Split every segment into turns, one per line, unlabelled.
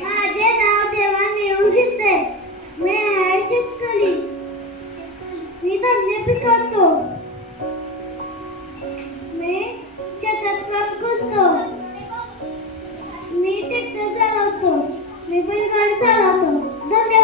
माझे नाव देवा नेऊ शिंदे मी आहे शेतकरी मी धान्य पिकवतो. मी शेतात काम करतो. मी ट्रॅक्टर चालवतो. मी बैलगाडी चालवतो. धन्यवाद.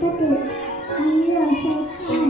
他给医院อ็